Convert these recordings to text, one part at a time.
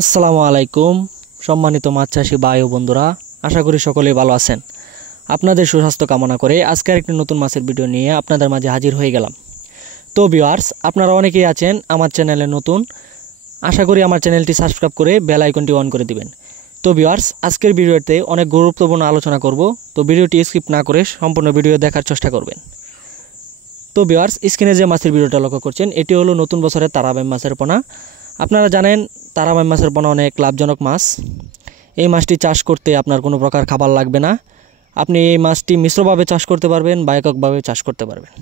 আসসালামু আলাইকুম সম্মানিত মাছ চাষী ভাই ও বন্ধুরা, আশা করি সকলেই ভালো আছেন। আপনাদের সুস্বাস্থ্য কামনা করে আজকের একটি নতুন মাছের ভিডিও নিয়ে আপনাদের মাঝে হাজির হয়ে গেলাম। তো ভিউয়ার্স, আপনারা অনেকেই আছেন আমার চ্যানেলে নতুন, আশা করি আমার চ্যানেলটি সাবস্ক্রাইব করে বেল আইকনটি অন করে দিবেন। তো ভিউয়ার্স, আজকের ভিডিওতে অনেক গুরুত্বপূর্ণ আলোচনা করব, তো ভিডিওটি স্কিপ না করে সম্পূর্ণ ভিডিও দেখার চেষ্টা করবেন। তো ভিউয়ার্স, স্ক্রিনে যে মাছের ভিডিওটা লক্ষ্য করছেন এটি হলো নতুন বছরের তারাবাইম মাছের পোনা। আপনারা জানেন তারাবাইম মাছের পোনা অনেক লাভজনক মাছ। এই মাছটি চাষ করতে আপনার কোনো প্রকার খাবার লাগবে না। আপনি এই মাছটি মিশ্রভাবে চাষ করতে পারবেন বা এককভাবে চাষ করতে পারবেন।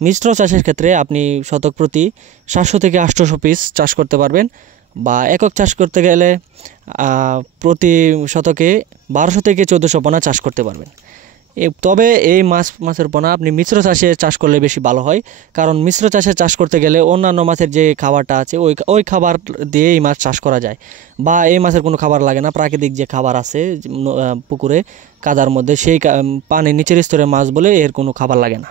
মিশ্র চাষের ক্ষেত্রে আপনি শতক প্রতি 700 থেকে 800 পিস চাষ করতে পারবেন, বা একক চাষ করতে গেলে প্রতি শতকে 1200 থেকে 1400 পোনা চাষ করতে পারবেন। তবে এই মাছের পোনা আপনি মিশ্র চাষে চাষ করলে বেশি ভালো হয়, কারণ মিশ্র চাষে চাষ করতে গেলে অন্যান্য মাছের যে খাবারটা আছে ওই খাবার দিয়ে এই মাছ চাষ করা যায়, বা এই মাছের কোনো খাবার লাগে না। প্রাকৃতিক যে খাবার আছে পুকুরে কাদার মধ্যে, সেই পানির নিচের স্তরের মাছ বলে এর কোনো খাবার লাগে না।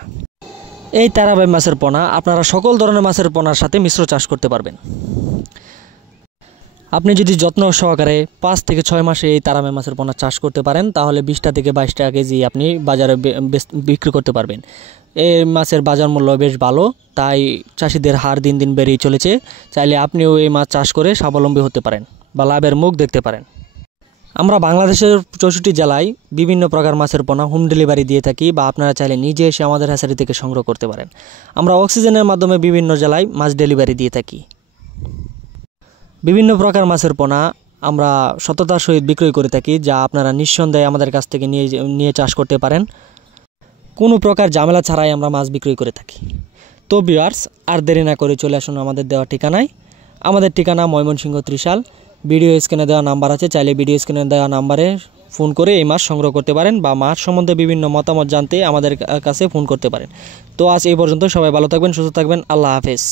এই তারাবাইম মাছের পোনা আপনারা সকল ধরনের মাছের পোনার সাথে মিশ্র চাষ করতে পারবেন। আপনি যদি যত্ন সহকারে 5 থেকে 6 মাসে এই তারাবাইম মাছের পোনা চাষ করতে পারেন, তাহলে 20টা থেকে 22টা কেজি আপনি বাজারে বিক্রি করতে পারবেন। এই মাছের বাজার মূল্য বেশ ভালো, তাই চাষিদের হার দিন দিন বেড়েই চলেছে। চাইলে আপনিও এই মাছ চাষ করে স্বাবলম্বী হতে পারেন বা লাভের মুখ দেখতে পারেন। আমরা বাংলাদেশের 64 জেলায় বিভিন্ন প্রকার মাছের পোনা হোম ডেলিভারি দিয়ে থাকি, বা আপনারা চাইলে নিজে এসে আমাদের হ্যাচারি থেকে সংগ্রহ করতে পারেন। আমরা অক্সিজেনের মাধ্যমে বিভিন্ন জেলায় মাছ ডেলিভারি দিয়ে থাকি। বিভিন্ন প্রকার মাছের পোনা আমরা সততার সহিত বিক্রয় করে থাকি, যা আপনারা নিঃসন্দেহে আমাদের কাছ থেকে নিয়ে চাষ করতে পারেন। কোনো প্রকার ঝামেলা ছাড়াই আমরা মাছ বিক্রয় করে থাকি। তো ভিউয়ার্স, আর দেরি না করে চলে আসুন আমাদের দেওয়া ঠিকানায়। আমাদের ঠিকানা ময়মনসিংহ ত্রিশাল। ভিডিও স্ক্রিনে দেওয়া নাম্বার আছে, চাইলে ভিডিও স্ক্রিনে দেওয়া নাম্বারে ফোন করে এই মাছ সংগ্রহ করতে পারেন, বা মাছ সম্বন্ধে বিভিন্ন মতামত জানতে আমাদের কাছে ফোন করতে পারেন। তো আজ এই পর্যন্ত, সবাই ভালো থাকবেন, সুস্থ থাকবেন, আল্লাহ হাফেজ।